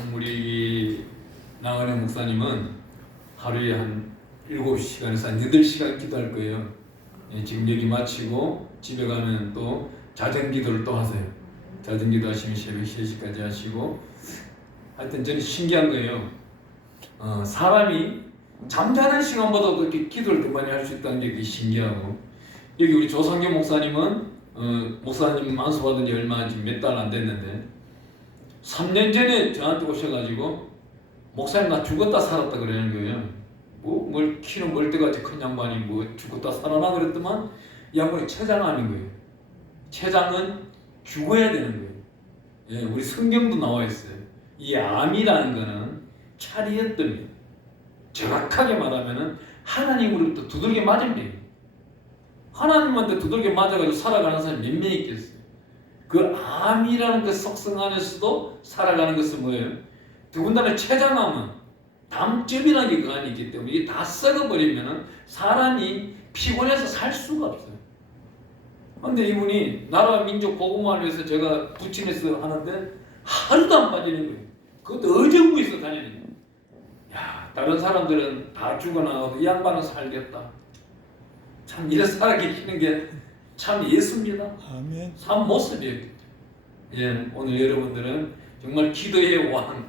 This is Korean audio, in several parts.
참 우리 나은혜 목사님은 하루에 한 7시간에서 한 8시간 기도할 거예요. 예, 지금 여기 마치고 집에 가면 또 자정기도를 또 하세요. 자정기도 하시면 새벽 3시까지 하시고, 하여튼 저는 신기한 거예요. 사람이 잠자는 시간보다 그렇게 기도를 더 많이 할 수 있다는 게 되게 신기하고, 여기 우리 조상교 목사님은 목사님 안수받은 지 얼마 지금 몇 달 안 됐는데 3년 전에 저한테 오셔가지고 목사님 나 죽었다 살았다 그러는 거예요. 뭘 키는 멀대같이 큰 양반이 뭐 죽었다 살아나 그랬더만 이 양반이 췌장암인 거예요. 췌장은 죽어야 되는 거예요. 예, 우리 성경도 나와 있어요. 이 암이라는 거는 차리였답니다. 정확하게 말하면은 하나님으로부터 두들겨 맞은 거예요. 하나님한테 두들겨 맞아가지고 살아가는 사람이 몇 명 있겠어요. 그 암이라는 그 속성 안에서도 살아가는 것은 뭐예요? 더군다나 췌장암은 담즙이라는 게 그 안에 있기 때문에 이게 다 썩어버리면은 사람이 피곤해서 살 수가 없어요. 근데 이분이 나라 민족 복음화를 위해서 제가 부침해서 하는데 하루도 안 빠지는 거예요. 그것도 어정부에서 다니는 거예요. 야, 다른 사람들은 다 죽어나가도 이 양반은 살겠다. 참 이래 살아계시는 게 참 예수입니다. 아멘. 참 모습이에요. 예, 오늘 여러분들은 정말 기도의 왕,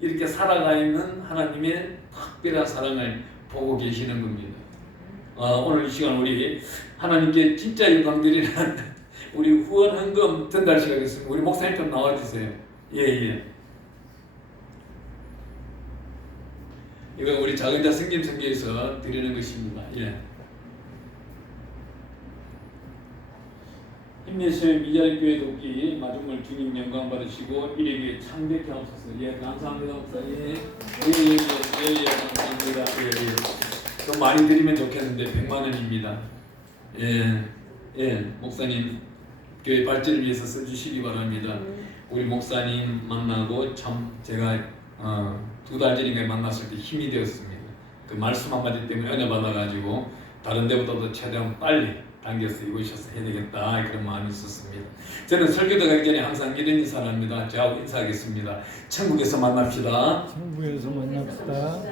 이렇게 살아가 있는 하나님의 특별한 사랑을 보고 계시는 겁니다. 오늘 이 시간 우리 하나님께 진짜 영광 드리는 우리 후원 헌금 전달 시간이겠습니다. 우리 목사님 좀 나와주세요. 예. 이건 우리 작은 자 성김성교에서 드리는 것입니다. 예. 힘내셔 미자리 교회 돕기 마중물 주님 영광 받으시고 이래게 창백해 하옵소서. 예, 감사합니다 목사님. 예, 감사합니다. 예. 좀 많이 드리면 좋겠는데 100만 원입니다. 예, 목사님 교회 발전을 위해서 써주시기 바랍니다. 우리 목사님 만나고 참 제가 2달 전인가 만났을 때 힘이 되었습니다. 그 말씀 한마디 때문에 은혜 받아가지고 다른 데보다도 최대한 빨리 당겨서 이곳에서 해야 되겠다 그런 마음이 있었습니다. 저는 설교도 가기 전에 항상 이런 인사를 합니다. 제가 인사하겠습니다. 천국에서 만납시다. 천국에서 만납시다.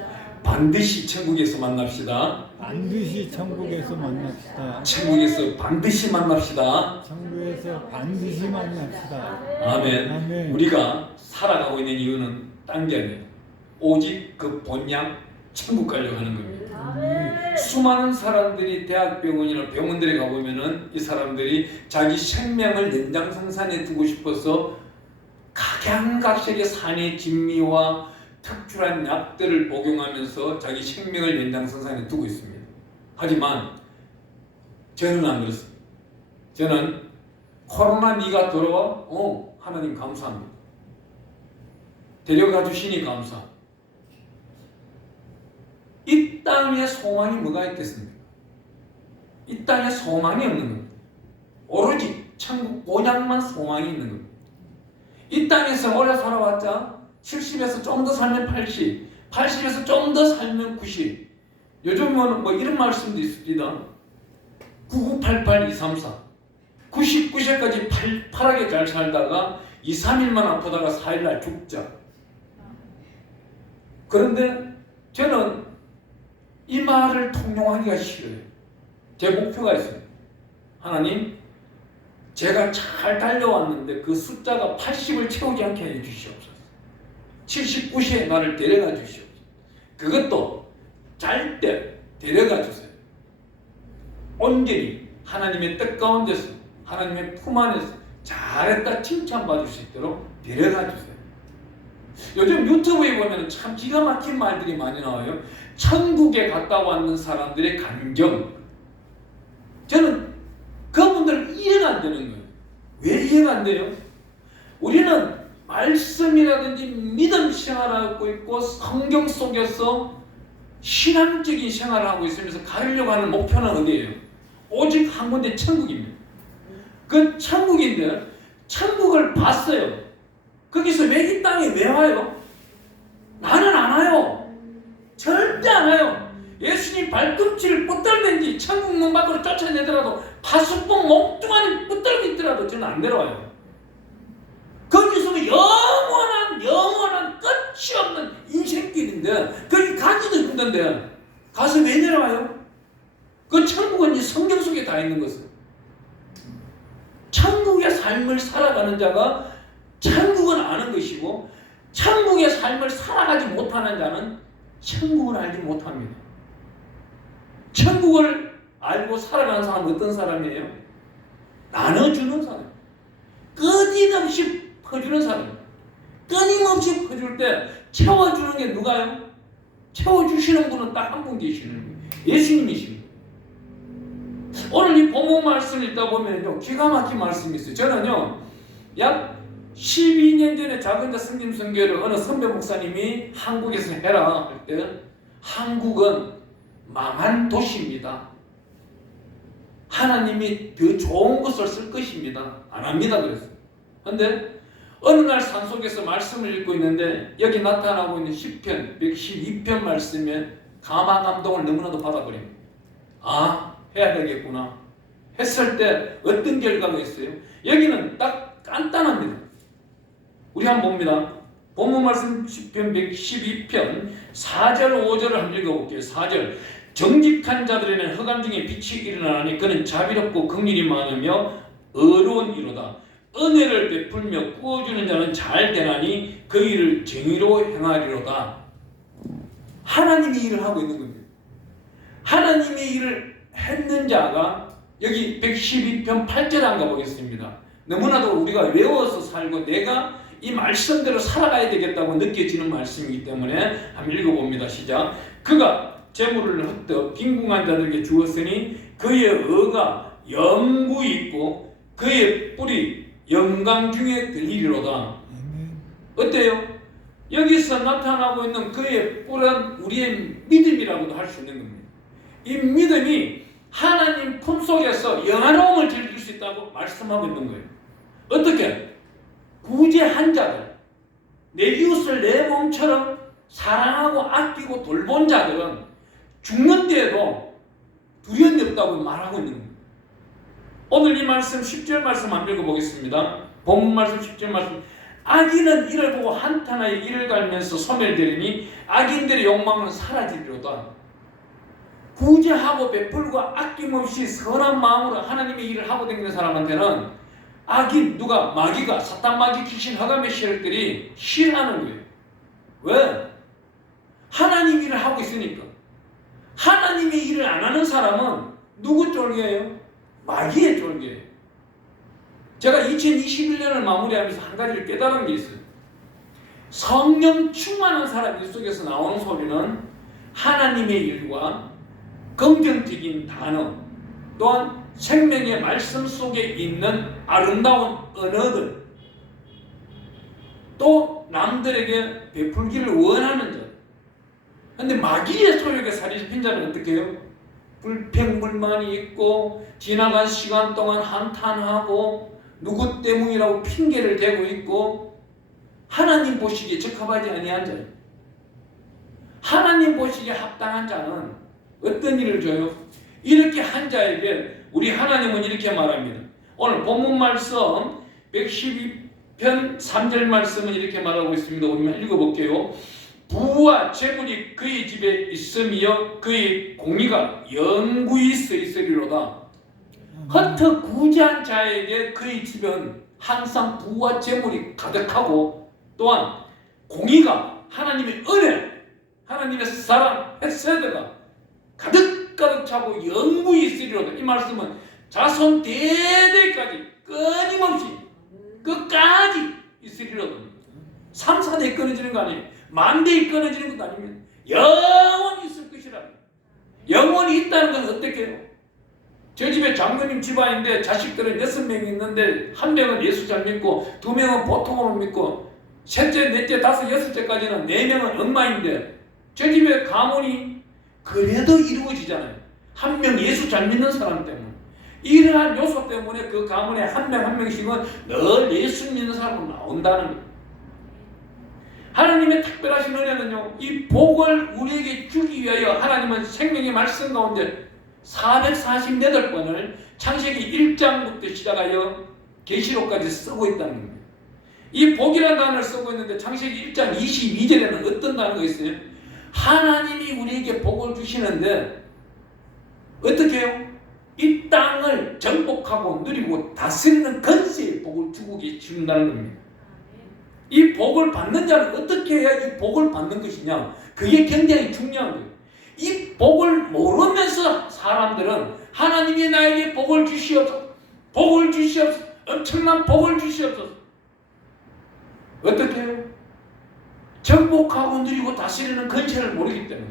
반드시 천국에서 만납시다. 반드시 천국에서 만납시다. 천국에서 반드시 만납시다. 천국에서 반드시 만납시다. 아멘. 아멘. 우리가 살아가고 있는 이유는 딴 게 아니에요. 오직 그 본향 천국 가려고 하는 겁니다. 수많은 사람들이 대학병원이나 병원들에 가보면은 이 사람들이 자기 생명을 연장생산에 두고 싶어서 각양각색의 산의 진미와 특출한 약들을 복용하면서 자기 생명을 연장생산에 두고 있습니다. 하지만 저는 안 그렇습니다. 저는 코로나 돌아와 하나님 감사합니다. 데려가 주시니 감사합니다. 이 땅에 소망이 뭐가 있겠습니까? 이 땅에 소망이 없는 겁니다. 오로지 천국 본향만 소망이 있는 겁니다. 이 땅에서 오래 살아왔자 70에서 좀 더 살면 80, 80에서 좀 더 살면 90. 요즘은 뭐 이런 말씀도 있습니다. 9988234 99세까지 팔팔하게 잘 살다가 2, 3일만 아프다가 4일날 죽자. 그런데 저는 이 말을 통용하기가 싫어요. 제 목표가 있어요. 하나님, 제가 잘 달려왔는데 그 숫자가 80을 채우지 않게 해주시옵소서. 79세에 나를 데려가 주시옵소서. 그것도 잘 때 데려가 주세요. 온전히 하나님의 뜻 가운데서 하나님의 품 안에서 잘했다 칭찬받을 수 있도록 데려가 주세요. 요즘 유튜브에 보면 참 기가 막힌 말들이 많이 나와요. 천국에 갔다 왔는 사람들의 감정. 저는 그분들 이해가 안 되는 거예요. 왜 이해가 안 돼요? 우리는 말씀이라든지 믿음 생활하고 있고 성경 속에서 신앙적인 생활을 하고 있으면서 가려고 하는 목표는 어디예요? 오직 한 군데 천국입니다. 그 천국인데 천국을 봤어요. 거기서 왜 이 땅에 왜 와요? 나는 안 와요. 절대 안 와요. 예수님 발꿈치를 붙들든지 천국 문 밖으로 쫓아내더라도 파수꾼 몸뚱아리 붙들고 있더라도 저는 안 내려와요. 거기서 영원한 끝 있어요. 거기 가기도 힘든데 가서 왜 내려와요? 그 천국은 이 성경 속에 다 있는 것은. 천국의 삶을 살아가는 자가 천국은 아는 것이고 천국의 삶을 살아가지 못하는 자는 천국을 알지 못합니다. 천국을 알고 살아가는 사람은 어떤 사람이에요? 나눠주는 사람. 끊임없이 퍼주는 사람. 끊임없이 퍼줄 때 채워주는 게 누가요? 채워주시는 분은 딱 한 분 계시는 거예요. 예수님이십니다. 오늘 이 본문 말씀을 읽다 보면요, 기가 막힌 말씀이 있어요. 저는요, 약 12년 전에 작은 스님 선교를 어느 선배 목사님이 한국에서 해라 할 때, 한국은 망한 도시입니다. 하나님이 더 좋은 것을 쓸 것입니다. 안 합니다. 그랬어요. 그런데 어느 날 산속에서 말씀을 읽고 있는데 여기 나타나고 있는 시편 112편 말씀에 감화 감동을 너무나도 받아버립니다. 아, 해야 되겠구나. 했을 때 어떤 결과가 있어요? 여기는 딱 간단합니다. 우리 한번 봅니다. 본문 말씀 시편 112편 4절 5절을 한번 읽어볼게요. 4절 정직한 자들에는 흑암 중에 빛이 일어나니 그는 자비롭고 긍휼이 많으며 의로운 이로다. 은혜를 베풀며 구워주는 자는 잘 되나니 그 일을 정의로 행하리로다. 하나님이 일을 하고 있는 겁니다. 하나님의 일을 했는 자가 여기 112편 8절 한번 가보겠습니다. 너무나도 우리가 외워서 살고 내가 이 말씀대로 살아가야 되겠다고 느껴지는 말씀이기 때문에 한번 읽어봅니다. 시작. 그가 재물을 헛되어 빈궁한 자들에게 주었으니 그의 의가 영구히 있고 그의 뿔이 영광 중에 들리리로다. 어때요? 여기서 나타나고 있는 그의 뿔은 우리의 믿음이라고도 할 수 있는 겁니다. 이 믿음이 하나님 품속에서 영화로움을 즐길 수 있다고 말씀하고 있는 거예요. 어떻게? 구제한 자들, 내 이웃을 내 몸처럼 사랑하고 아끼고 돌본 자들은 죽는 때에도 두려움이 없다고 말하고 있는 겁니다. 오늘 이 말씀 10절 말씀 한번 읽어보겠습니다. 본문 말씀 10절 말씀. 악인은 이를 보고 한탄하여 이를 갈면서 소멸되리니 악인들의 욕망은 사라지리로다. 구제하고 베풀고 아낌없이 선한 마음으로 하나님의 일을 하고 다니는 사람한테는 악인, 누가? 마귀가, 사탄 마귀 귀신 허감의 세력들이 싫어하는 거예요. 왜? 하나님 일을 하고 있으니까. 하나님의 일을 안 하는 사람은 누구 쫄개예요? 마귀의 쫄개예요. 제가 2021년을 마무리하면서 한 가지를 깨달은 게 있어요. 성령 충만한 사람 일 속에서 나오는 소리는 하나님의 일과 긍정적인 단어, 또한 생명의 말씀 속에 있는 아름다운 언어들, 또 남들에게 베풀기를 원하는 자. 그런데 마귀의 소욕에 살이 잡힌 자는 어떻게 해요? 불평불만이 있고 지나간 시간 동안 한탄하고 누구 때문이라고 핑계를 대고 있고 하나님 보시기에 적합하지 아니한 자예요. 하나님 보시기에 합당한 자는 어떤 일을 줘요? 이렇게 한 자에게 우리 하나님은 이렇게 말합니다. 오늘 본문 말씀 112편 3절 말씀은 이렇게 말하고 있습니다. 우리 읽어볼게요. 부와 재물이 그의 집에 있으며 그의 공의가 영구히 서 있으리로다. 헛헛 구제한 자에게 그의 집은 항상 부와 재물이 가득하고 또한 공의가 하나님의 은혜, 하나님의 사랑, 헤세드가 가득 차고 영구히 있으리로다. 이 말씀은 자손 대대까지 끊임없이 끝까지 있으리로다. 3사대에 끊어지는 거 아니에요. 만대에 끊어지는 것도 아닙니다. 영원히 있을 것이라. 영원히 있다는 건 어떻게 해요? 저 집에 장로님 집안인데 자식들은 6명이 있는데 한 명은 예수 잘 믿고 2명은 보통으로 믿고 셋째, 넷째, 다섯, 여섯째까지는 4명은 엉망인데 저 집에 가문이 그래도 이루어지잖아요. 한 명 예수 잘 믿는 사람 때문에. 이러한 요소 때문에 그 가문에 한 명 한 명씩은 늘 예수 믿는 사람으로 나온다는 거예요. 하나님의 특별하신 은혜는요, 이 복을 우리에게 주기 위하여 하나님은 생명의 말씀 가운데 448번을 창세기 1장부터 시작하여 계시록까지 쓰고 있다는 겁니다. 이 복이라는 단어를 쓰고 있는데 창세기 1장 22절에는 어떤 단어가 있어요? 하나님이 우리에게 복을 주시는데 어떻게 해요? 이 땅을 정복하고 누리고 다스리는 권세의 복을 주고 계신다는 겁니다. 이 복을 받는 자는 어떻게 해야 이 복을 받는 것이냐? 그게 굉장히 중요한 거예요. 이 복을 모르면서 사람들은 하나님이 나에게 복을 주시옵소서, 복을 주시옵소서, 엄청난 복을 주시옵소서. 어떻게 해요? 정복하고 누리고 다스리는 권세를 모르기 때문에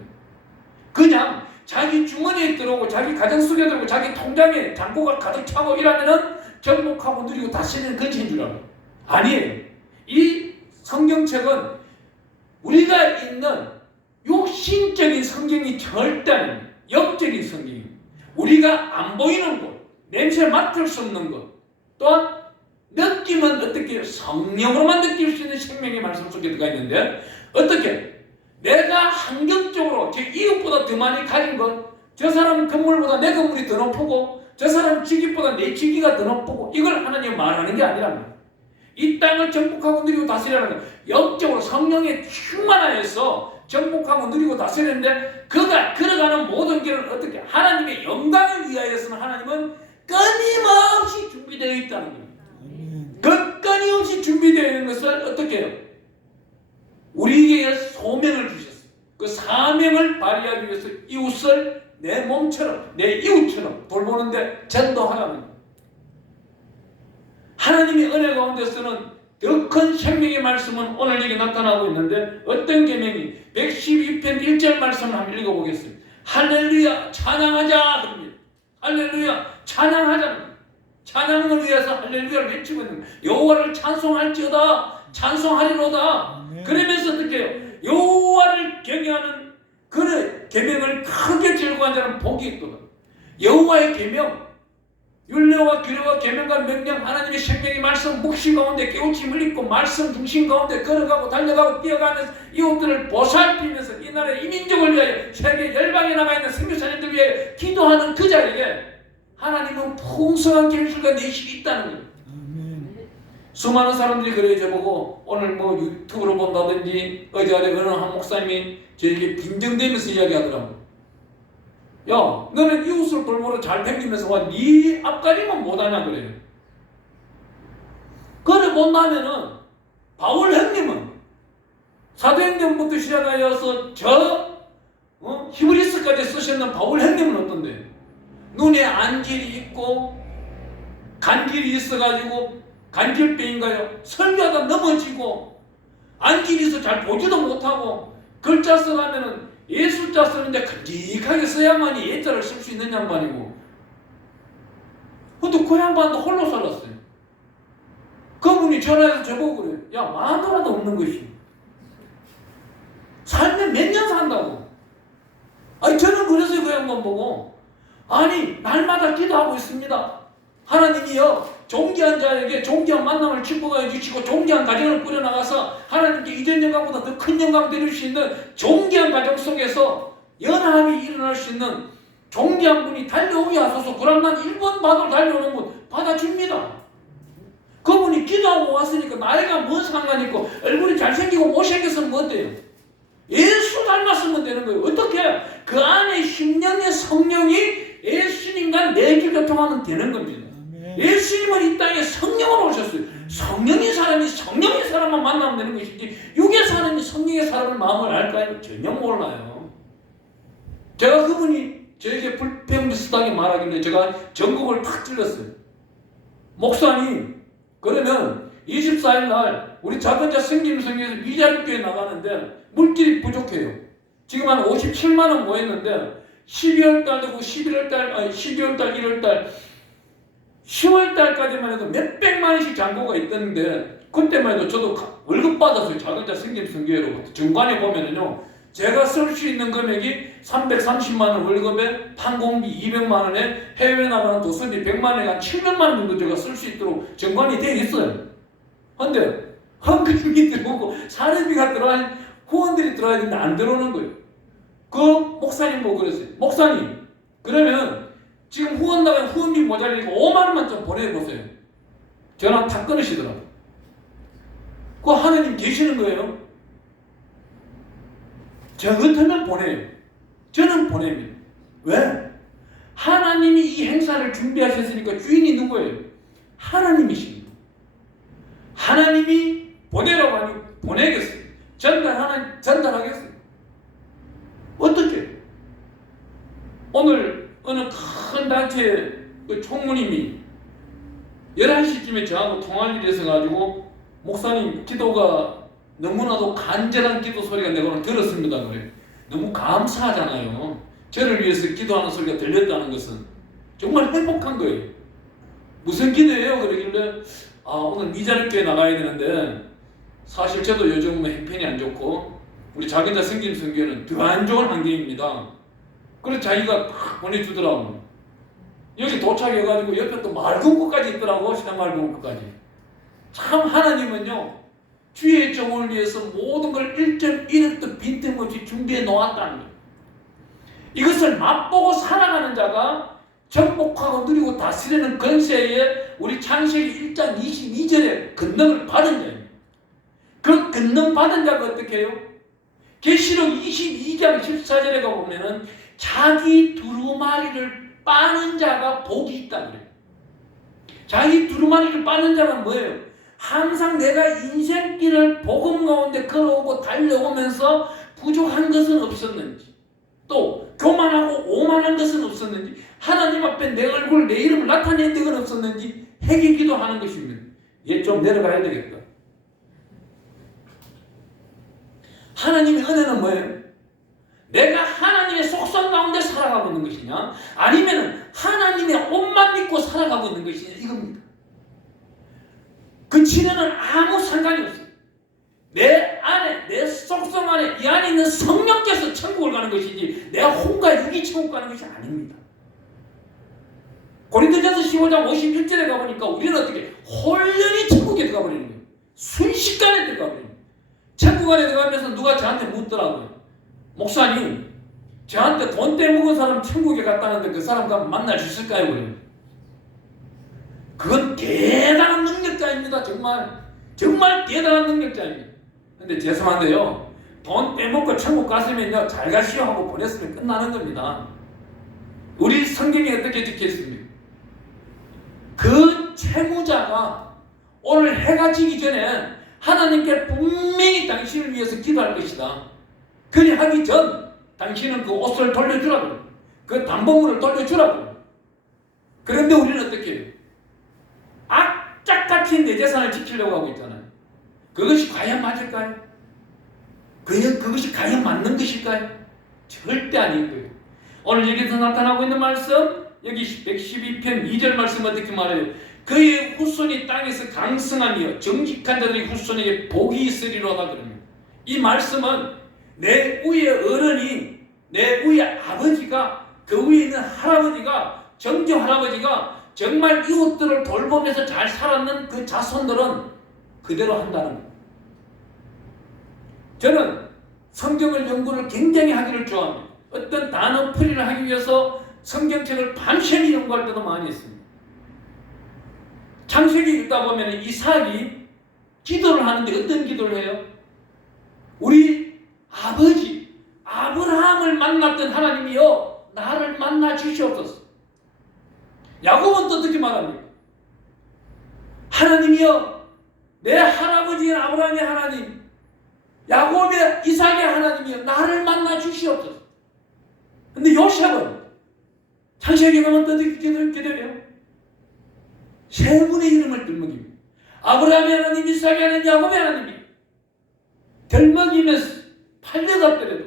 그냥 자기 주머니에 들어오고 자기 가정 속에 들어오고 자기 통장에 잔고가 가득 차고 이러면은 정복하고 누리고 다스리는 권세인 줄 알아요. 아니에요. 이 성경책은 우리가 읽는 육신적인 성경이 절대 아닙니다. 영적인 성경입니다. 우리가 안 보이는 것, 냄새 맡을 수 없는 것, 또한 느낌은 어떻게 해요? 성령으로만 느낄 수 있는 생명의 말씀 속에 들어가 있는데 어떻게? 내가 환경적으로 제 이웃보다 더 많이 가진 것, 저 사람 건물보다 내 건물이 더 높고 저 사람 직위보다 내 직위가 더 높고 이걸 하나님 말하는 게 아니랍니다. 이 땅을 정복하고 누리고 다스리라는 건 영적으로 성령에 충만하여서 정복하고 누리고 다스리는데 그가 걸어가는 모든 길은 어떻게? 하나님의 영광을 위하여서는 하나님은 끊임없이 준비되어 있다는 겁니다. 그 끊임없이 준비되어 있는 것을 어떻게 해요? 우리에게 소명을 주셨어요. 그 사명을 발휘하기 위해서 이웃을 내 몸처럼 내 이웃처럼 돌보는데 전도하라는 하나님의 은혜 가운데서는 더 큰 생명의 말씀은 오늘 여기 나타나고 있는데 어떤 계명이 112편 1절 말씀을 한번 읽어보겠습니다. 할렐루야 찬양하자 그럽니다. 할렐루야 찬양하자. 찬양을 위해서 할렐루야를 외치고 있는 거예요. 여호와를 찬송할지어다 찬송하리로다. 그러면서 어떻게 해요? 여호와를 경외하는 그 계명을 크게 즐거워한 자는 복이 있도다. 여호와의 계명 율례와 규례와 계명과 명령 하나님의 생명의 말씀 묵시 가운데 깨우침을 입고 말씀 중심 가운데 걸어가고 달려가고 뛰어가면서 이웃들을 보살피면서 이 나라의 이민족을 위하여 세계 열방에 나가 있는 선교사님들 위해 기도하는 그 자에게 하나님은 풍성한 결실과 내실이 있다는 거예요. 수많은 사람들이 그래요. 저보고 오늘 뭐 유튜브로 본다든지 어제 어느 한 목사님이 저에게 빈정대면서 이야기하더라고요. 야, 너는 이웃을 돌보러 잘 댕기면서 와, 네 앞가림은 못하냐 그래요. 그래 본다면은 바울 형님은 사도행전부터 시작하여서 히브리서까지 쓰셨는 바울 형님은 어떤데? 눈에 안질이 있고 간질이 있어가지고 간질병인가요? 설교하다 넘어지고 안질이 있어 잘 보지도 못하고 글자 써가면은 예술자 쓰는데 큼직하게 써야만이 예자를 쓸 수 있는 양반이고 근데 그 양반도 홀로 살았어요. 그분이 전화해서 저보고 그래요. 야 마누라도 없는 것이 살면 몇 년 산다고. 아니 저는 그래서 그 양반 보고 아니 날마다 기도하고 있습니다. 하나님이요 존귀한 자에게 존귀한 만남을 축복하여 주시고 존귀한 가정을 꾸려나가서 하나님께 이전 영광보다 더 큰 영광 드릴 수 있는 존귀한 가정 속에서 연합이 일어날 수 있는 존귀한 분이 달려오게 하소서. 그럼 난 1번 받으러 달려오는 분 받아줍니다. 그분이 기도하고 왔으니까 나이가 뭔 상관이 있고 얼굴이 잘생기고 못생겼으면 뭐 어때요? 예수 닮았으면 되는 거예요. 어떻게? 그 안에 심령의 성령이 예수님과 내길교통하면 되는 겁니다. 예수님은 이 땅에 성령으로 오셨어요. 성령인 사람이 성령의 사람만 만나면 되는 것이지 육의 사람이 성령의 사람의 마음을 알까요? 전혀 몰라요. 제가 그분이 저에게 불평비슷하게 말하길래 제가 전국을 탁 찔렀어요. 목사님 그러면 24일 날 우리 작은 자 생김성에서 미자립교회 나가는데 물질이 부족해요. 지금 한 57만 원 모였는데 12월 달 되고 11월 달, 아니 12월 달, 1월 달 10월 달까지만 해도 몇백만 원씩 잔고가 있던데 그때만 해도 저도 월급 받았어요. 작은 자 생김성교회로부터. 정관에 보면은요 제가 쓸 수 있는 금액이 330만 원 월급에 판공비 200만 원에 해외 나가는 도서비 100만 원에 한 700만 원 정도 제가 쓸 수 있도록 정관이 되어 있어요. 근데 헌금이 들어오고 사례비가 들어와 후원들이 들어와야 되는데 안 들어오는 거예요. 그 목사님 보고 그랬어요. 목사님 그러면 지금 후원 나가면 후원비 모자라니까 5만 원만 좀 보내보세요. 전화 다 끊으시더라고요. 그 하나님 계시는 거예요. 저 같으면 보내요. 저는 보냅니다. 왜? 하나님이 이 행사를 준비하셨으니까 주인이 누구예요? 하나님이십니다. 하나님이 보내라고 하니 보내겠어요. 전달하겠어요. 어떻게? 오늘 어느 큰 단체 그 총무님이 11시쯤에 저하고 통화를 일이 있어가지고 목사님 기도가 너무나도 간절한 기도 소리가 내가 오늘 들었습니다. 그래. 너무 감사하잖아요. 저를 위해서 기도하는 소리가 들렸다는 것은 정말 행복한 거예요. 무슨 기도예요? 그러길래 오늘 미자립교회 나가야 되는데 사실 저도 요즘 형편이 안 좋고 우리 자기자 생김 선교회는 더 안 좋은 환경입니다. 그래서 자기가 딱 보내주더라고. 여기 도착해가지고 옆에 또 맑은 곳까지 있더라고. 신앙 맑은 곳까지. 참 하나님은요 주의 정을 위해서 모든 걸 1.1획도 빈틈없이 준비해 놓았다는 거예요. 이것을 맛보고 살아가는 자가 정복하고 누리고 다스리는 권세에 우리 창세기 1장 22절에 권능을 받은 자입니다. 그 권능 받은 자가 어떻게 해요? 계시록 22장 14절에 가보면은 자기 두루마리를 빠는 자가 복이 있다 그래요. 자기 두루마리를 빠는 자가 뭐예요? 항상 내가 인생길을 복음 가운데 걸어오고 달려오면서 부족한 것은 없었는지, 또 교만하고 오만한 것은 없었는지, 하나님 앞에 내 얼굴 내 이름을 나타낸 적은 없었는지 회개 기도하는 것입니다. 얘 좀 내려가야 되겠다. 하나님의 은혜는 뭐예요? 내가 하나님의 속성 가운데 살아가고 있는 것이냐, 아니면 하나님의 옷만 믿고 살아가고 있는 것이냐, 이겁니다. 그 진행은 아무 상관이 없어요. 내 안에, 내 속성 안에, 이 안에 있는 성령께서 천국을 가는 것이지 내가 혼과 육이 천국 가는 것이 아닙니다. 고린도전서 15장 51절에 가보니까 우리는 어떻게 홀연히 천국에 들어가 버리는 거예요. 순식간에 들어가 버리는 거예요. 천국 안에 들어가면서 누가 저한테 묻더라고요. 목사님, 저한테 돈 떼먹은 사람 천국에 갔다는데 그 사람 가면 만날 수 있을까요? 그래요. 그건 대단한 능력자입니다. 정말 대단한 능력자입니다. 근데 죄송한데요, 돈 빼먹고 천국 갔으면요 잘 가시오 하고 보냈으면 끝나는 겁니다. 우리 성경에 어떻게 적혀있습니까? 그 채무자가 오늘 해가 지기 전에 하나님께 분명히 당신을 위해서 기도할 것이다. 그리 하기 전 당신은 그 옷을 돌려주라고, 그 담보물을 돌려주라고. 그런데 우리는 어떻게 해요? 악착같이 내 재산을 지키려고 하고 있잖아요. 그것이 과연 맞을까요? 그것이 과연 맞는 것일까요? 절대 아닌 거예요. 오늘 여기서 나타나고 있는 말씀, 여기 112편 2절 말씀 어떻게 말해요? 그의 후손이 땅에서 강성하며 정직한 자들의 후손에게 복이 있으리로다 그럽니다. 이 말씀은 내 위의 어른이, 내 위의 아버지가, 그 위에 있는 할아버지가, 정조 할아버지가 정말 이웃들을 돌보면서 잘 살았는 그 자손들은 그대로 한다는 거예요. 저는 성경을 연구를 굉장히 하기를 좋아합니다. 어떤 단어 풀이를 하기 위해서 성경책을 밤샘이 연구할 때도 많이 했습니다. 창세기 읽다 보면 이삭이 기도를 하는데 어떤 기도를 해요? 우리 아버지 아브라함을 만났던 하나님이여 나를 만나 주시옵소서. 야곱은 또 어떻게 말합니까? 하나님이여 내 할아버지인 아브라함의 하나님, 야곱의 이삭의 하나님이여 나를 만나 주시옵소서. 근데 요셉은 창세기 가면 어떻게 기도해요? 세 분의 이름을 들먹입니다. 아브라함의 하나님, 이삭의 하나님, 야곱의 하나님이 들먹이면서 팔려갔더라도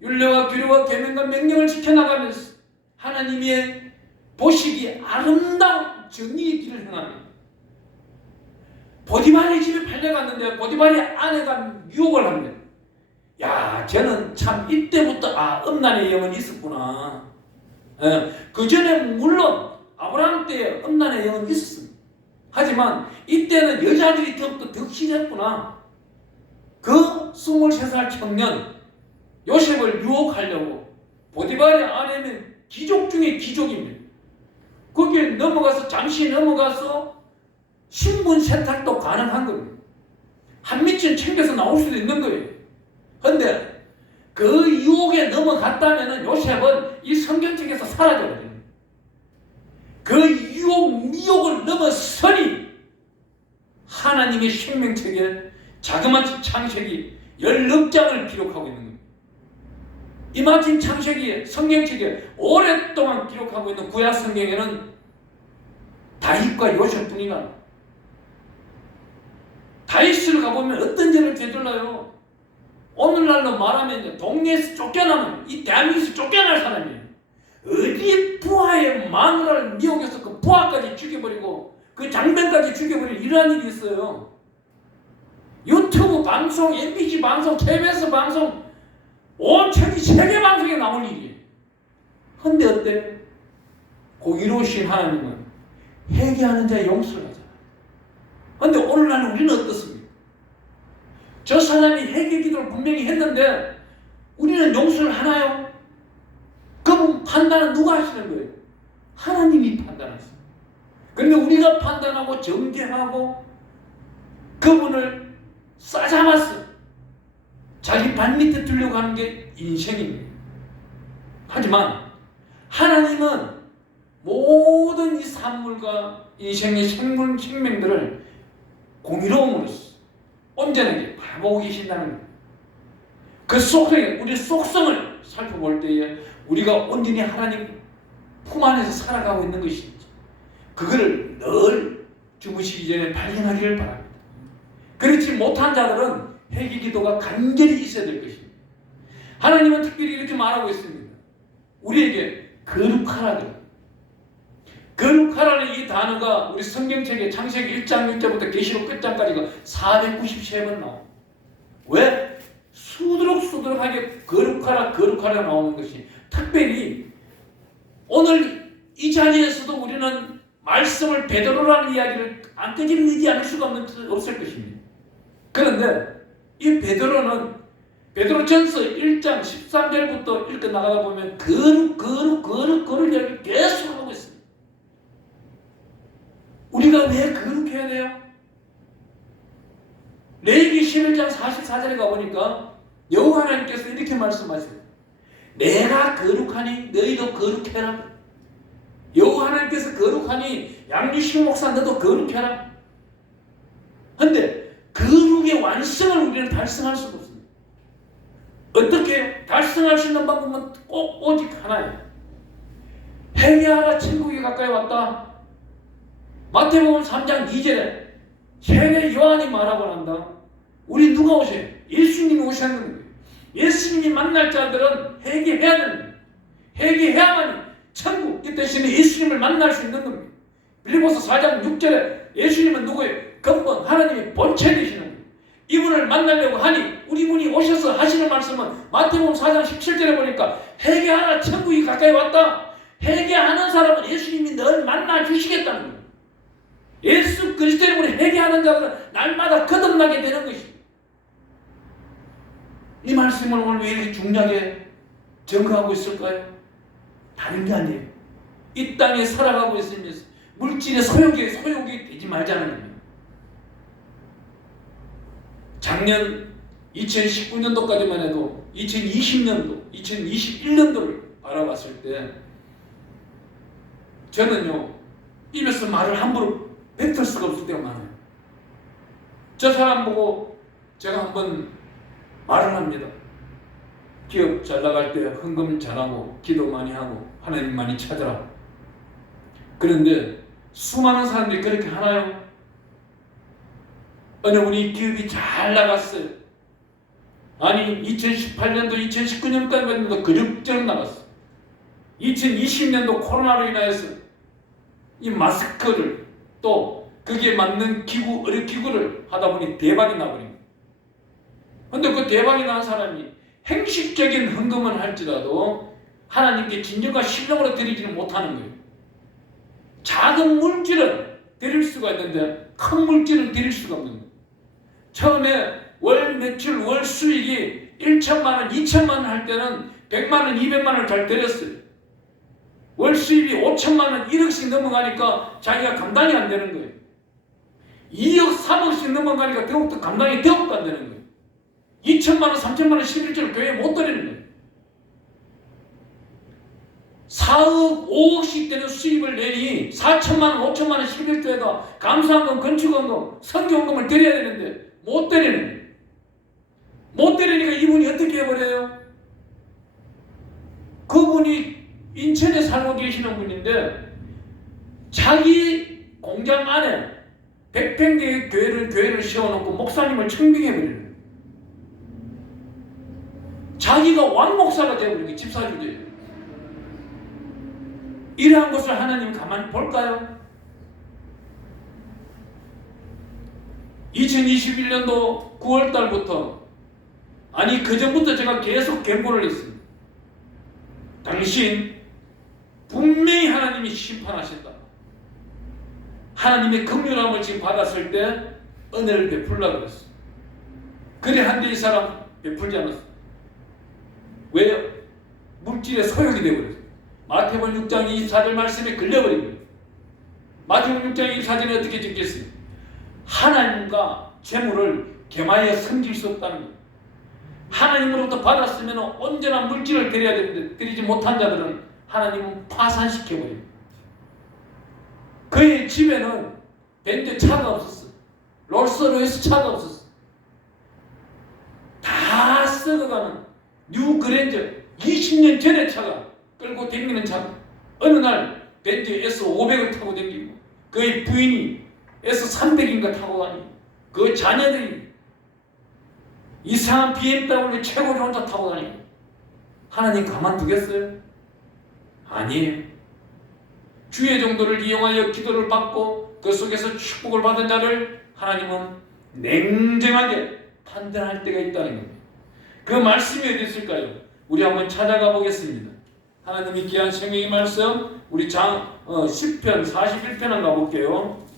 율례와 규례와 계명과 명령을 지켜나가면서 하나님의 보시기에 아름다운 정의의 길을 행합니다. 보디발의 집에 팔려갔는데 보디발의 아내가 유혹을 합니다. 야, 쟤는 참 이때부터 음란의 영은 있었구나. 그 전에 물론 아브라함 때에 음란의 영은 있었습니다. 하지만 이때는 여자들이 더 심했구나. 그 23살 청년 요셉을 유혹하려고 보디발의 아내는 귀족 중에 귀족입니다. 거기에 잠시 넘어가서 신분 세탁도 가능한 겁니다. 한 미친 챙겨서 나올 수도 있는 거예요. 그런데 그 유혹에 넘어갔다면 요셉은 이 성경책에서 사라져버려요. 그 유혹, 미혹을 넘어서니 하나님의 생명책에 자그마치 창세기 16장을 기록하고 있는 겁니다. 이마침 창세기 성경책에 오랫동안 기록하고 있는 구약 성경에는 다윗과 요셉뿐이나 다윗을 가보면 어떤 죄를 저질러요? 오늘날로 말하면 동네에서 쫓겨나는 이 대한민국에서 쫓겨날 사람이에요. 어디에 부하의 마누라를 미혹해서 그 부하까지 죽여버리고 그 장병까지 죽여버리는 이러한 일이 있어요. 유튜브 방송, MBC 방송, KBS 방송, 온 세계 방송에 나올 일이에요. 근데 어때? 공의로우신 하나님은 회개하는 자의 용서를 하잖아요. 근데 오늘날 우리는 어떻습니까? 저 사람이 회개 기도를 분명히 했는데 우리는 용서를 하나요? 그럼 판단은 누가 하시는 거예요? 하나님이 판단하세요. 그런데 우리가 판단하고 정죄하고 그분을 싸잡았어. 자기 발밑에 두려고 하는 게 인생입니다. 하지만 하나님은 모든 이 산물과 인생의 생명들을 공의로움으로써 온전하게 바라보고 계신다는 거예요. 그 속성에 우리 속성을 살펴볼 때에 우리가 온전히 하나님 품 안에서 살아가고 있는 것이죠. 그거를 늘 주무시기 전에 발견하기를 바랍니다. 그렇지 못한 자들은 회개 기도가 간절히 있어야 될 것입니다. 하나님은 특별히 이렇게 말하고 있습니다. 우리에게 거룩하라. 거룩하라는 이 단어가 우리 성경책에 창세기 1장 1절부터 계시록 끝장까지가 493번 나옵니다. 왜? 수두룩수두룩하게 거룩하라 거룩하라 나오는 것이 특별히 오늘 이 자리에서도 우리는 말씀을 베드로라는 이야기를 안 끄집는지 않을 수가 없을 것입니다. 그런데 이 베드로전서 1장 13절부터 읽어 나가다 보면 거룩 이야기를 계속 하고 있습니다. 우리가 왜 거룩해야 돼요? 레위기 11장 44절에 가보니까 여호와 하나님께서 이렇게 말씀하세요. 내가 거룩하니 너희도 거룩해라. 여호와 하나님께서 거룩하니 양유식 목사 너도 거룩해라. 그런데 거룩의 완성을 우리는 달성할 수가 없습니다. 어떻게 달성할 수 있는 방법은 꼭 오직 하나예요. 회개하라 천국이 가까이 왔다. 마태복음 3장 2절에 세례 요한이 말하고 난다. 우리 누가 오세요? 예수님이 오셨는 거예요. 예수님이 만날 자들은 회개해야 되는 거예요. 회개해야만이 천국 이 대신에 예수님을 만날 수 있는 겁니다. 빌립보서 4장 6절에 예수님은 누구예요? 근본 하나님의 본체 되시는 거예요. 이분을 만나려고 하니 우리 분이 오셔서 하시는 말씀은 마태복음 4장 17절에 보니까 회개하라 천국이 가까이 왔다. 회개하는 사람은 예수님이 늘 만나 주시겠다는 거예요. 예수 그리스도 때문에 회개하는 자들은 날마다 거듭나게 되는 것입니다. 이 말씀을 오늘 왜 이렇게 중요하게 전거하고 있을까요? 다른 게 아니에요. 이 땅에 살아가고 있으면서 물질의 소욕이 되지 말자는 겁니다. 작년 2019년도까지만 해도 2020년도, 2021년도를 바라봤을 때 저는요 입에서 말을 함부로 뱉을 수가 없을 때가 많아요. 저 사람 보고 제가 한번 말을 합니다. 기업 잘 나갈 때 헌금 잘하고 기도 많이 하고 하나님 많이 찾으라. 그런데 수많은 사람들이 그렇게 하나요? 어느 분이 기업이 잘 나갔어요. 아니 2018년도 2019년까지도 그럭저럭 나갔어요. 2020년도 코로나로 인해서 이 마스크를 또 거기에 맞는 기구, 의료기구를 하다 보니 대박이 나버립니다. 그런데 그 대박이 난 사람이 행식적인 헌금은 할지라도 하나님께 진정과 신령으로 드리지는 못하는 거예요. 작은 물질은 드릴 수가 있는데 큰 물질은 드릴 수가 없는 거예요. 처음에 월 매출, 월 수익이 1천만 원, 2천만 원 할 때는 100만 원, 200만 원을 잘 드렸어요. 월 수입이 5천만 원, 1억씩 넘어가니까 자기가 감당이 안 되는 거예요. 2억, 3억씩 넘어가니까 더욱더 감당이 더욱도 안 되는 거예요. 2천만 원, 3천만 원 11조를 교회에 못 드리는 거예요. 4억, 5억씩 되는 수입을 내니 4천만 원, 5천만 원 11조에다 감사원금, 건축원금, 선교원금을 드려야 되는데 못 드리는 거예요. 못 드리니까 이분이 어떻게 해버려요? 그분이 인천에 살고 계시는 분인데 자기 공장 안에 100평대의 교회를 세워놓고 목사님을 청빙해버리는 거예요. 자기가 왕목사가 되어버린 거예요. 집사주제예요. 이러한 것을 하나님 가만히 볼까요? 2021년도 9월달부터 아니 그전부터 제가 계속 경고를 했습니다. 당신 분명히 하나님이 심판하신다. 하나님의 긍휼함을 지금 받았을 때 은혜를 베풀라고 그랬어. 그래 한데 이 사람 베풀지 않았어. 왜요? 물질의 소욕이 되어버렸어. 마태복음 6장 24절 말씀에 걸려버린 거예요. 마태복음 6장 24절에 어떻게 적혔어요? 하나님과 재물을 겸하여 섬길 수 없다는 거예요. 하나님으로부터 받았으면 온전한 물질을 드려야 되는데 드리지 못한 자들은 하나님은 파산시켜버려요. 그의 집에는 벤츠 차가 없었어. 롤스로이스 차가 없었어. 다 썩어가는 뉴 그랜저 20년 전의 차가 끌고 다니는 차. 어느 날 벤츠 S500을 타고 다니고 그의 부인이 S300인가 타고 다니고 그 자녀들이 이상한 BMW 최고 좋은 차 타고 다니고 하나님 가만두겠어요? 아니에요. 주의 정도를 이용하여 기도를 받고 그 속에서 축복을 받은 자를 하나님은 냉정하게 판단할 때가 있다는 겁니다. 그 말씀이 어디 있을까요? 우리 한번 찾아가 보겠습니다. 하나님이 귀한 성경의 말씀 우리 10편 41편 한번 가볼게요.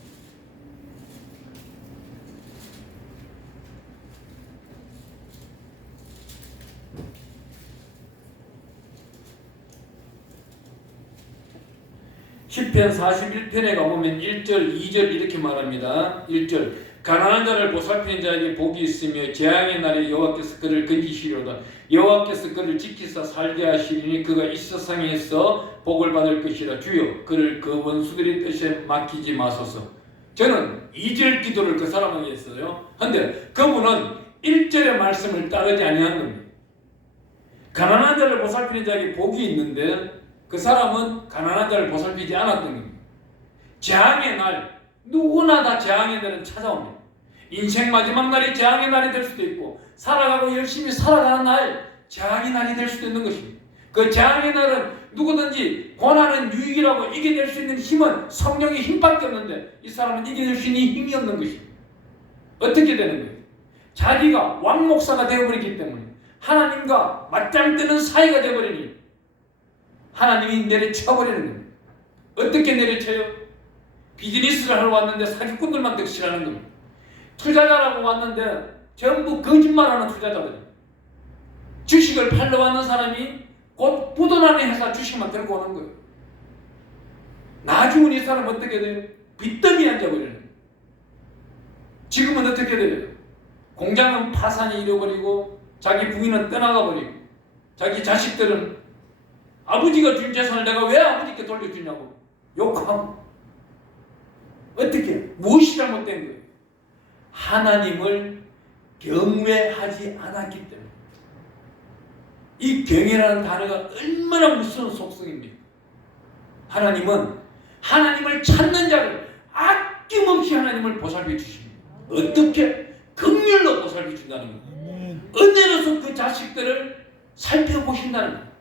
시편 41편에 가보면 1절, 2절 이렇게 말합니다. 1절 가난한 자를 보살피는 자에게 복이 있으며 재앙의 날에 여호와께서 그를 건지시리로다. 여호와께서 그를 지키사 살게 하시리니 그가 이 세상에서 복을 받을 것이라. 주여 그를 그 원수들의 뜻에 맡기지 마소서. 저는 2절 기도를 그 사람에게 했어요. 그런데 그분은 1절의 말씀을 따르지 아니한 겁니다. 가난한 자를 보살피는 자에게 복이 있는데 그 사람은 가난한 자를 보살피지 않았던 겁니다. 재앙의 날, 누구나 다 재앙의 날은 찾아옵니다. 인생 마지막 날이 재앙의 날이 될 수도 있고 살아가고 열심히 살아가는 날 재앙의 날이 될 수도 있는 것입니다. 그 재앙의 날은 누구든지 고난은 유익이라고 이겨낼 수 있는 힘은 성령의 힘밖에 없는데 이 사람은 이겨낼 수 있는 힘이 없는 것입니다. 어떻게 되는 거예요? 자기가 왕목사가 되어버리기 때문에 하나님과 맞짱 뜨는 사이가 되어버리니 하나님이 내려쳐버리는 겁니다. 어떻게 내려쳐요? 비즈니스를 하러 왔는데 사기꾼들만 득실하는 겁니다. 투자자라고 왔는데 전부 거짓말하는 투자자들. 주식을 팔러 왔는 사람이 곧 부도나는 회사 주식만 들고 오는 거예요. 나중에 이 사람 어떻게 돼요? 빚더미에 앉아버리는 거예요. 지금은 어떻게 돼요? 공장은 파산이 잃어버리고 자기 부인은 떠나가버리고 자기 자식들은 아버지가 준 재산을 내가 왜 아버지께 돌려주냐고 욕하고 어떻게? 무엇이 잘못된 거예요? 하나님을 경외하지 않았기 때문에. 이 경외라는 단어가 얼마나 무서운 속성입니까? 하나님은 하나님을 찾는 자를 아낌없이 하나님을 보살펴 주십니다. 어떻게? 긍휼로 보살펴 준다는 거예요. 은혜로서 그 자식들을 살펴보신다는 거예요.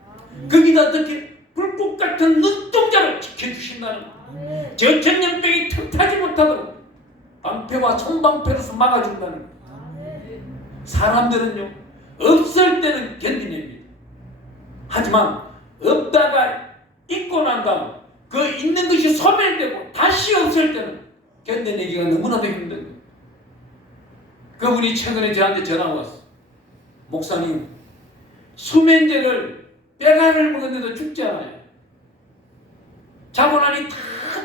거기다 어떻게 불꽃 같은 눈동자를 지켜주신다는 거예요. 저천년병이 틈타지 못하도록 방패와 손방패로서 막아준다는 거예요. 사람들은요 없을 때는 견디냅니다. 하지만 없다가 있고 난 다음 그 있는 것이 소멸되고 다시 없을 때는 견뎌내기가 너무나도 힘든 거예요. 그분이 최근에 저한테 전화가 왔어. 목사님, 수면제를 빼가를 먹었는데도 죽지 않아요. 자고 나니 다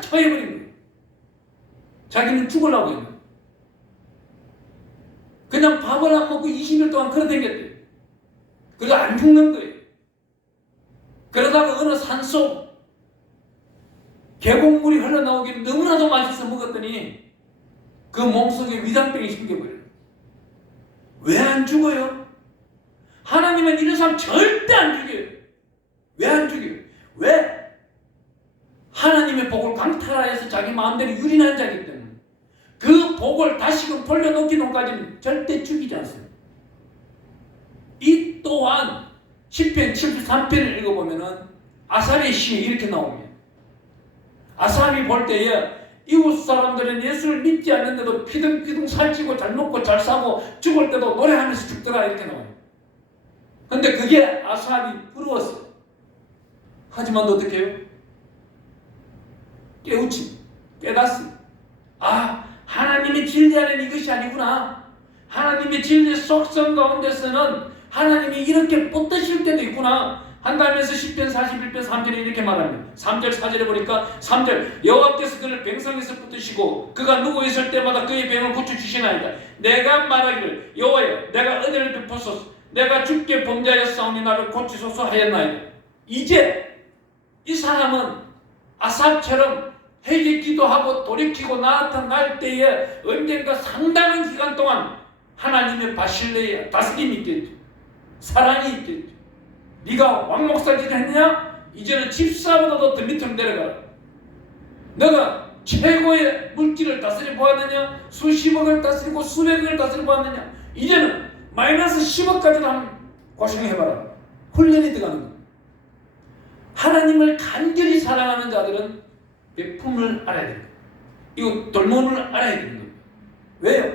처해버린 거예요. 자기는 죽으려고 했는데. 그냥 밥을 안 먹고 20일 동안 걸어다녔대요. 그래도 안 죽는 거예요. 그러다가 어느 산속 계곡물이 흘러나오기를 너무나도 맛있어 먹었더니 그 몸속에 위장병이 생겨버려요. 왜 안 죽어요? 하나님은 이런 사람 절대 안 죽여요. 왜 안 죽여요? 왜? 하나님의 복을 강탈하여서 자기 마음대로 유린한 자이기 때문에 그 복을 다시금 돌려놓기 전까지는 절대 죽이지 않습니다. 이 또한 시편 73편을 읽어보면은 아삽의 시에 이렇게 나옵니다. 아삽이 볼 때에 이웃 사람들은 예수를 믿지 않는데도 피둥피둥 살찌고 잘 먹고 잘 사고 죽을 때도 노래하면서 죽더라 이렇게 나와요. 근데 그게 아삽이 부러웠어요. 하지만 어떻게 해요? 깨우치, 깨닫습니다. 아, 하나님의 진리 안에는 이것이 아니구나. 하나님의 진리 속성 가운데서는 하나님이 이렇게 뻗으실 때도 있구나 한다면서 시편 41편 3절에 이렇게 말합니다. 3절 4절에 보니까 3절 여호와께서 그를 병상에서 붙드시고 그가 누워 있을 때마다 그의 병을 고쳐주시나이다. 내가 말하기를 여호와여 내가 은혜를 베푸소서 내가 주께 범죄하였사오니 나를 고치소서 하였나이다. 이제 이 사람은 아삽처럼 회개 기도하고 돌이키고 나타날 때에 언젠가 상당한 기간 동안 하나님의 바실레의 다스림이 있겠죠. 사랑이 있겠죠. 네가 왕목사질 했느냐? 이제는 집사보다도 더 밑으로 내려가라. 너가 최고의 물질을 다스려 보았느냐? 수십억을 다스리고 수백억을 다스려 보았느냐? 이제는 마이너스 10억까지도 한번 고생해봐라. 훈련이 들어가는 겁니다. 하나님을 간절히 사랑하는 자들은 베품을 알아야 됩니다. 이거 돌봄을 알아야 되는 겁니다. 왜요?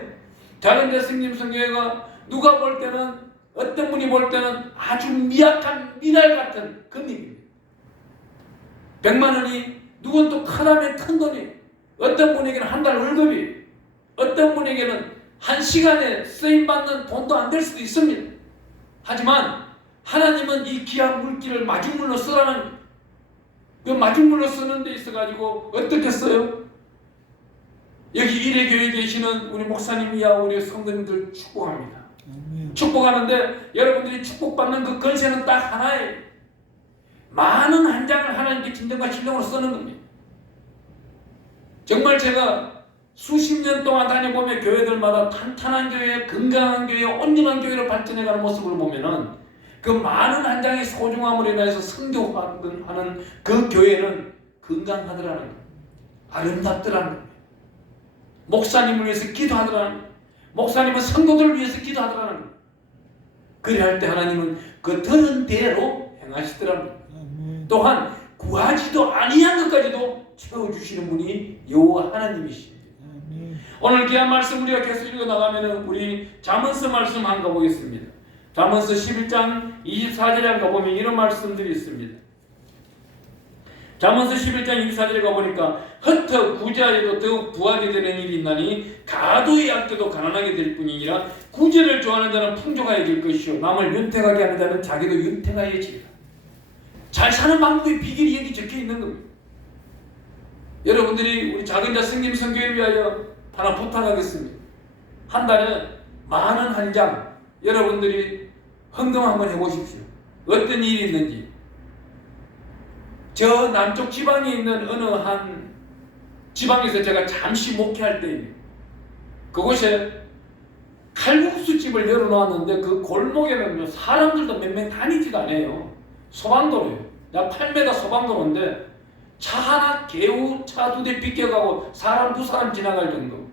다른 데 스님 성경회가 누가 볼 때는 어떤 분이 볼 때는 아주 미약한 미랄 같은 금입니다. 100만 원이 누군 또 크다면 큰 돈이 어떤 분에게는 한 달 월급이 어떤 분에게는 한 시간에 쓰임받는 돈도 안 될 수도 있습니다. 하지만 하나님은 이 귀한 물질을 마중물로 쓰라는 그 마중물로 쓰는 데 있어가지고 어떻게 써요? 여기 일회교회에 계시는 우리 목사님이야 우리 성도님들 축복합니다. 축복하는데 여러분들이 축복받는 그 건세는 딱 하나예요. 많은 한 장을 하나님께 진정과 신령으로 쓰는 겁니다. 정말 제가 수십 년 동안 다녀보면 교회들마다 탄탄한 교회, 건강한 교회, 온전한 교회로 발전해가는 모습을 보면은 그 많은 한 장의 소중함으로 인해서 성교하는 그 교회는 건강하더라는 거예요. 아름답더라는 거예요. 목사님을 위해서 기도하더라는 거예요. 목사님은 성도들을 위해서 기도하더라는 거예요. 그래야 할 때 하나님은 그 들은 대로 행하시더라는 거예요. 또한 구하지도 아니한 것까지도 채워주시는 분이 여호와 하나님이십니다. 오늘 귀한 말씀 우리가 계속 읽어나가면 우리 잠언서 말씀 한번 보겠습니다. 잠언서 11장 24절에 한번 보면 이런 말씀들이 있습니다. 잠언서 11장 24절에 가보니까 흩어 구제하여도 더욱 부하게 되는 일이 있나니 가도의 약도도 가난하게 될 뿐이니라. 구제를 좋아하는 자는 풍족하게 될 것이요 남을 윤택하게 하는 자는 자기도 윤택하여지리라. 잘 사는 방법의 비결이 여기 적혀 있는 겁니다. 여러분들이 우리 작은 자 성님 선교를 위하여 하나 부탁하겠습니다. 한 달에 많은 한 장 여러분들이 헌금 한번 해보십시오. 어떤 일이 있는지. 저 남쪽 지방에 있는 어느 한 지방에서 제가 잠시 목회할 때입니다. 그곳에 칼국수집을 열어놓았는데 그 골목에는 사람들도 몇 명 다니지도 않아요. 소방도로예요. 약 8m 소방도로인데 차 하나 개우 차 2대 비껴가고 사람 2사람 지나갈 정도.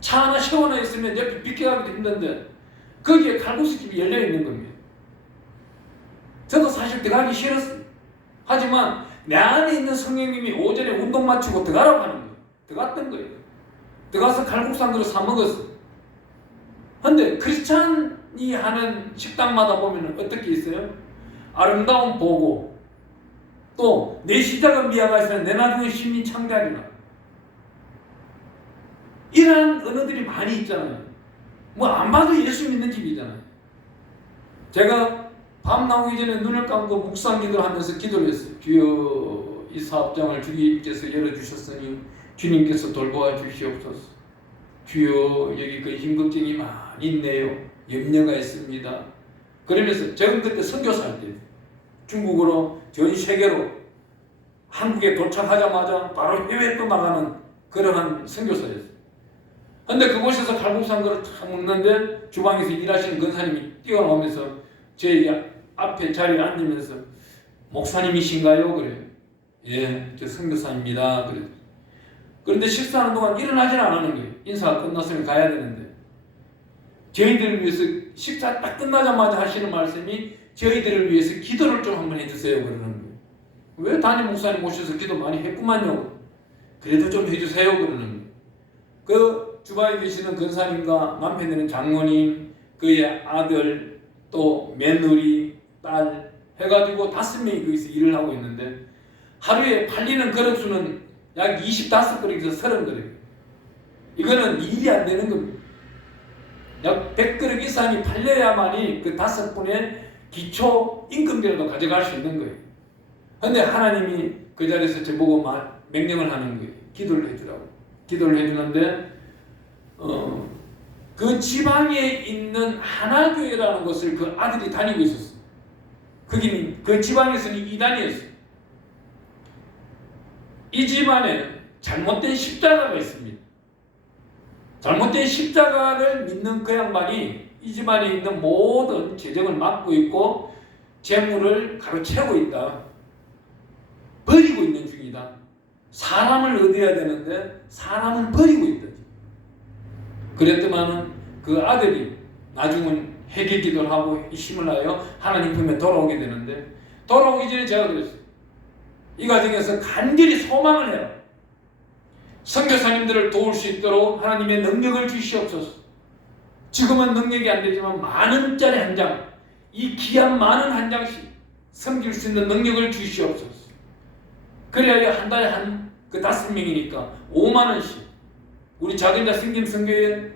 차 하나 세워놔 있으면 옆에 비껴가기도 힘든데 거기에 칼국수집이 열려있는 겁니다. 저도 사실 들어가기 싫었어요. 하지만 내 안에 있는 성령님이 오전에 운동 마치고 들어가라고 하는 거예요. 들어갔던 거예요. 들어가서 칼국수 한 그릇 사 먹었어요. 근데 크리스찬이 하는 식당마다 보면 어떻게 있어요? 아름다운 보고 또 내 시작은 미약하시나 내 나중에 심리 창대하리라. 이러한 언어들이 많이 있잖아요. 뭐 안 봐도 예수 믿는 집이잖아요. 제가 밤 나오기 전에 눈을 감고 묵상 기도를 하면서 기도를 했어요. 주여 이 사업장을 주님께서 열어주셨으니 주님께서 돌보아 주시옵소서. 주여 여기 근심 걱정이 많이 있네요. 염려가 있습니다. 그러면서 저는 그때 선교사할 때 중국으로 전 세계로 한국에 도착하자마자 바로 해외 또 나가는 그러한 선교사였어요. 근데 그곳에서 칼국수 그릇 탁 먹는데 주방에서 일하시는 권사님이 뛰어나오면서 제 앞에 자리에 앉으면서 목사님이신가요? 그래요. 예, 저 선교사입니다. 그래요. 그런데 식사하는 동안 일어나지는 않는 거예요. 인사가 끝났으면 가야 되는데 저희들을 위해서 식사 딱 끝나자마자 하시는 말씀이 저희들을 위해서 기도를 좀 한번 해주세요 그러는 거예요. 왜 담임 목사님 오셔서 기도 많이 했구만요. 그래도 좀 해주세요 그러는 거예요. 그 주방에 계시는 권사님과 남편 되는 장모님, 그의 아들, 또 며느리, 딸 해가지고 5명이 거기서 일을 하고 있는데 하루에 팔리는 그릇수는 약 25그릇에서 30그릇. 이거는 일이 안 되는 겁니다. 약 100그릇 이상이 팔려야만이 그 5분의 기초 임금비라도 가져갈 수 있는 거예요. 근데 하나님이 그 자리에서 저보고 명령을 하는 거예요. 기도를 해주라고. 기도를 해주는데 그 지방에 있는 하나교회라는 것을 그 아들이 다니고 있었어요. 거기는 그 지방에서는 이단이었어요. 이 집안에 잘못된 십자가가 있습니다. 잘못된 십자가를 믿는 그 양반이 이 집안에 있는 모든 재정을 막고 있고 재물을 가로채고 있다. 버리고 있는 중이다. 사람을 얻어야 되는데 사람을 버리고 있다. 그랬더만은 그 아들이 나중은 회개기도를 하고 힘을 하여 하나님 품에 돌아오게 되는데 돌아오기 전에 제가 그랬어요. 이 과정에서 간절히 소망을 해라. 선교사님들을 도울 수 있도록 하나님의 능력을 주시옵소서. 지금은 능력이 안 되지만 만원짜리 한 장, 이 귀한 만원 한 장씩 섬길 수 있는 능력을 주시옵소서. 그래야 한 달에 그 5명이니까 5만원씩 우리 작은자 승김성교회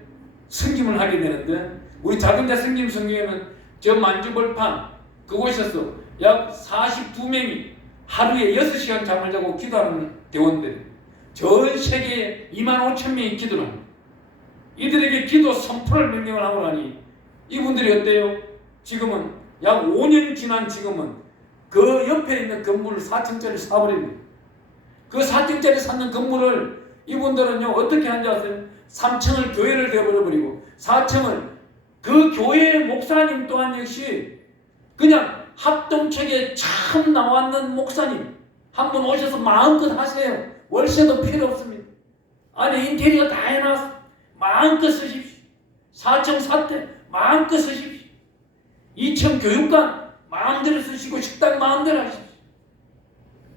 승김을 하게 되는데 우리 작은자 승김성교회는 저 만주벌판 그곳에서 약 42명이 하루에 6시간 잠을 자고 기도하는 대원들 전 세계에 25,000명이 기도를 합니다. 이들에게 기도 선포를 명령을 하고 나니 이분들이 어때요? 지금은 약 5년 지난 지금은 그 옆에 있는 건물을 4층짜리 사버립니다. 그 4층짜리 샀는 건물을 이분들은요 어떻게 하는지 아세요? 3층을 교회를 되어버려버리고 4층을 그 교회의 목사님 또한 역시 그냥 합동책에 참 나왔는 목사님 한 분 오셔서 마음껏 하세요. 월세도 필요 없습니다. 안에 인테리어 다 해놨어. 마음껏 쓰십시오. 4층 사태 마음껏 쓰십시오. 2층 교육관 마음대로 쓰시고 식당 마음대로 하십시오.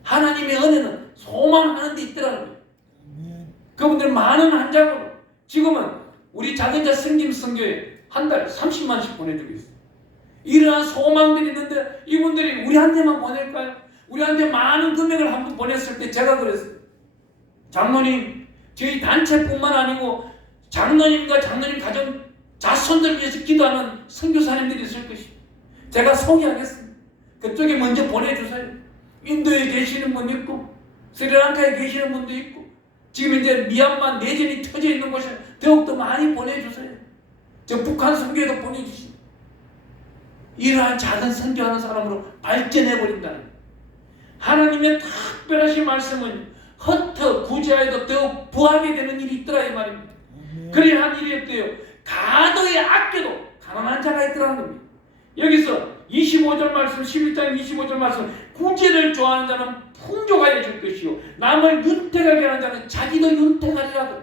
하나님의 은혜는 소망하는 데 있더라는 거예요. 그분들 많은 한장으로 지금은 우리 작은자 승김성교에 한 달 30만원씩 보내주고 있어요. 이러한 소망들이 있는데 이분들이 우리한테만 보낼까요? 우리한테 많은 금액을 한번 보냈을 때 제가 그랬어요. 장로님, 저희 단체뿐만 아니고 장로님과 장로님 가정 자손들 위해서 기도하는 선교사님들이 있을 것입니다. 제가 소개하겠습니다. 그쪽에 먼저 보내주세요. 인도에 계시는 분 있고 스리랑카에 계시는 분도 있고 지금 이제 미얀마 내전이 터져 있는 곳에 더욱더 많이 보내주세요. 저 북한 선교에도 보내주십시오. 이러한 작은 선교하는 사람으로 발전해버린다는 거예요. 하나님의 특별하신 말씀은 흩어 구제하여도 더욱 부하게 되는 일이 있더라 이 말입니다. 그래야 한 일이 없대요. 가도에 아껴도 가난한 자가 있더라는 겁니다. 여기서 25절 말씀 11장 25절 말씀 구제를 좋아하는 자는 풍족하여 줄 것이요 남을 윤택하게 하는 자는 자기도 윤택하리라.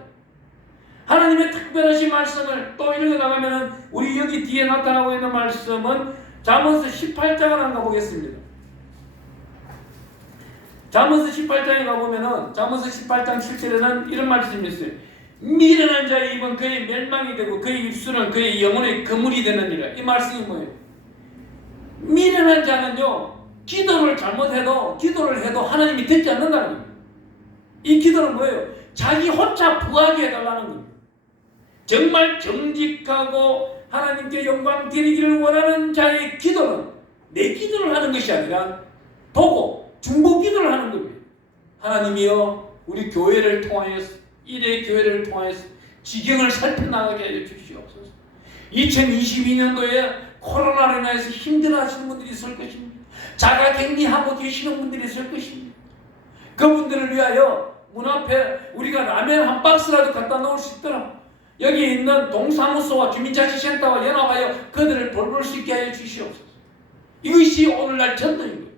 하나님의 특별하신 말씀을 또 읽어나가면 우리 여기 뒤에 나타나고 있는 말씀은 잠언서 18장을 한번 가보겠습니다. 잠언서 18장에 가보면은 잠언서 18장 7절에는 이런 말씀이 있어요. 미련한 자의 입은 그의 멸망이 되고 그의 입술은 그의 영혼의 그물이 되느니라. 이 말씀이 뭐예요? 미련한 자는요 기도를 잘못해도 기도를 해도 하나님이 듣지 않는다는 거예요. 이 기도는 뭐예요? 자기 혼자 부하게 해달라는 거예요. 정말 정직하고 하나님께 영광 드리기를 원하는 자의 기도는 내 기도를 하는 것이 아니라 보고 중보 기도를 하는 겁니다. 하나님이여 우리 교회를 통하여서 일의 교회를 통하여서 지경을 살펴나가게 해 주시옵소서. 2022년도에 코로나로 인해서 힘들어하시는 분들이 있을 것입니다. 자가격리하고 계시는 분들이 있을 것입니다. 그분들을 위하여 문 앞에 우리가 라면 한 박스라도 갖다 놓을 수 있도록 여기 있는 동사무소와 주민자치센터와 연합하여 그들을 돌볼 수 있게 하여 주시옵소서. 이것이 오늘날 전도인 거예요.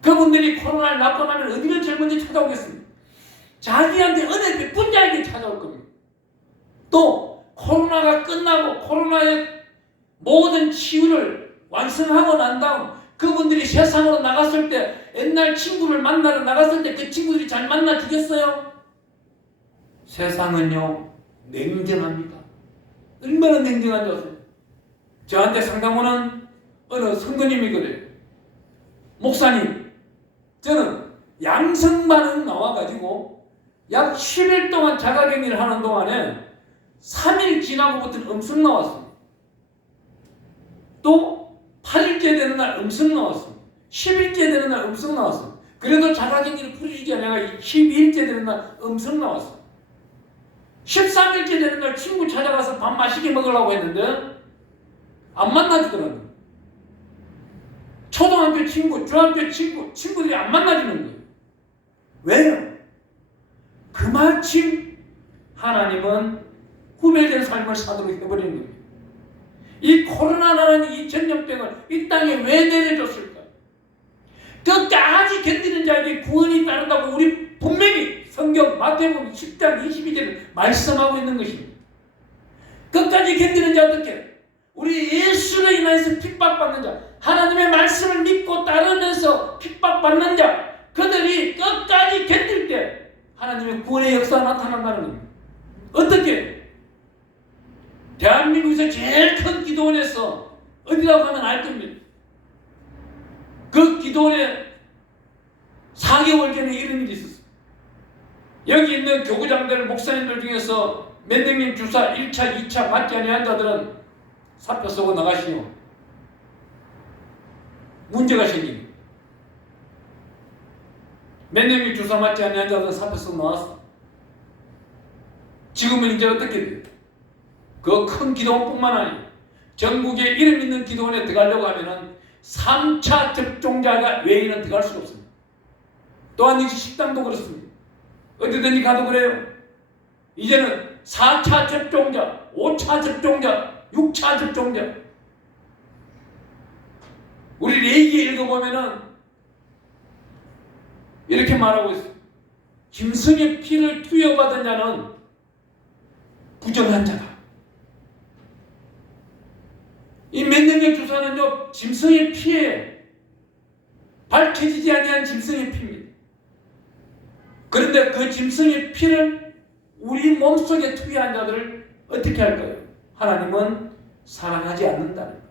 그분들이 코로나를 낫고 나면 어디를 제일 먼저 찾아오겠습니까? 자기한테 은혜 베푼 자에게 찾아올 겁니다. 또 코로나가 끝나고 코로나의 모든 치유를 완성하고 난 다음 그분들이 세상으로 나갔을 때 옛날 친구를 만나러 나갔을 때 그 친구들이 잘 만나 주겠어요? 세상은요 냉정합니다. 얼마나 냉정한지 아세요? 저한테 상담하는 어느 성도님이 그래요. 목사님, 저는 양성 반응 나와가지고 약 10일 동안 자가격리를 하는 동안에 3일 지나고부터는 음성 나왔습니다. 또 8일째 되는 날 음성 나왔습니다. 10일째 되는 날 음성 나왔습니다. 그래도 자가격리를 풀어주지 않아가 12일째 되는 날 음성 나왔습니다. 13일째 되는 날 친구 찾아가서 밥 맛있게 먹으려고 했는데 안 만나주더라고요. 초등학교 친구, 중학교 친구들이 안 만나주는 거예요. 왜요? 그마침 하나님은 구별된 삶을 사도록 해버리는 겁니다. 이 코로나라는 이 전염병을 이 땅에 왜 내려줬을까? 끝까지 견디는 자에게 구원이 따른다고 우리 분명히 성경 마태복음 10장 22절을 말씀하고 있는 것입니다. 끝까지 견디는 자 어떻게? 우리 예수로 인해서 핍박받는 자, 하나님의 말씀을 믿고 따르면서 핍박받는 자, 그들이 끝까지 견딜 때 하나님의 구원의 역사가 나타난다는 겁니다. 어떻게? 대한민국에서 제일 큰 기도원에서 어디라고 하면 알 겁니다. 그 기도원에 4개월 전에 이런 일이 있었어요. 여기 있는 교구장들 목사님들 중에서 면역력 주사 1차, 2차 맞지 아니한 자들은 사표 쓰고 나가시오. 문제가 생깁니다. 면역력 주사 맞지 아니한 자들은 사표 쓰고 나왔어. 지금은 이제 어떻게 돼요? 그 큰 기도원뿐만 아니라 전국에 이름 있는 기도원에 들어가려고 하면은 3차 접종자가 외에는 들어갈 수가 없습니다. 또한 이 식당도 그렇습니다. 어디든지 가도 그래요. 이제는 4차 접종자, 5차 접종자, 6차 접종자. 우리 레이기에 읽어보면은 이렇게 말하고 있어요. 짐승의 피를 투여받은 자는 부정한 자다. 이 면역력 주사는요, 짐승의 피에 밝혀지지 아니한 짐승의 피입니다. 그런데 그 짐승의 피를 우리 몸속에 투여한 자들을 어떻게 할까요? 하나님은 사랑하지 않는다는 거예요.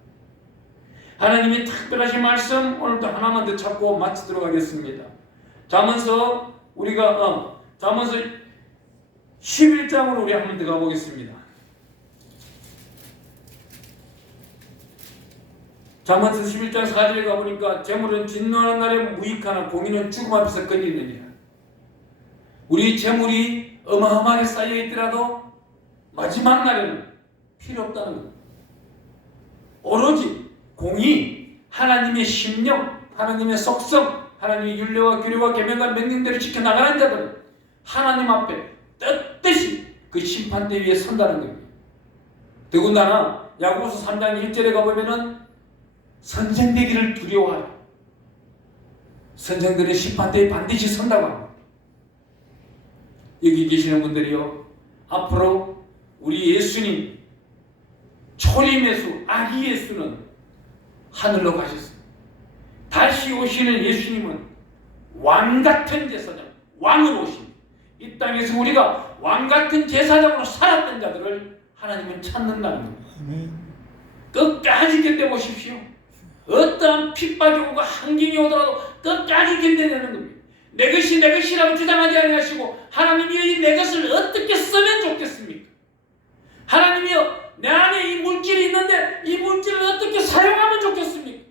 하나님의 특별하신 말씀 오늘도 하나만 더 찾고 마치도록 하겠습니다. 잠언서 우리가 잠언서 11장으로 우리 한번 들어가 보겠습니다. 잠언서 11장 4절에 가보니까 재물은 진노하는 날에 무익하나 공의는 죽음 앞에서 걸리느니라. 우리 재물이 어마어마하게 쌓여있더라도 마지막 날에는 필요 없다는 것. 오로지 공의, 하나님의 심령, 하나님의 속성, 하나님의 율례와 규례와 계명과 명령대로 지켜나가는 자들은 하나님 앞에 뜻뜻이 그 심판대 위에 선다는 겁니다. 더군다나 야고보서 3장 1절에 가보면은 선생되기를 두려워하여 선생들의 심판대에 반드시 선다고 합니다. 여기 계시는 분들이요, 앞으로 우리 예수님 초림의 수, 아기 예수는 하늘로 가셨습니다. 다시 오시는 예수님은 왕같은 제사장, 왕으로 오십니다. 이 땅에서 우리가 왕같은 제사장으로 살았던 자들을 하나님은 찾는다는 겁니다. 끝까지 견뎌보십시오. 어떠한 핍박이 오고 환경이 오더라도 끝까지 견뎌내는 겁니다. 내 것이 내 것이라고 주장하지 아니하시고 하나님이 내 것을 어떻게 쓰면 좋겠습니까? 하나님이여, 내 안에 이 물질이 있는데 이 물질을 어떻게 사용하면 좋겠습니까?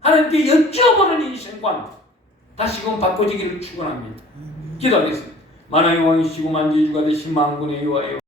하나님께 여쭤보는 인생관 다시금 바꿔지기를 축원합니다. 기도하겠습니다. 만왕의 왕이시고 만주의 주가 되신 만군의 여호와여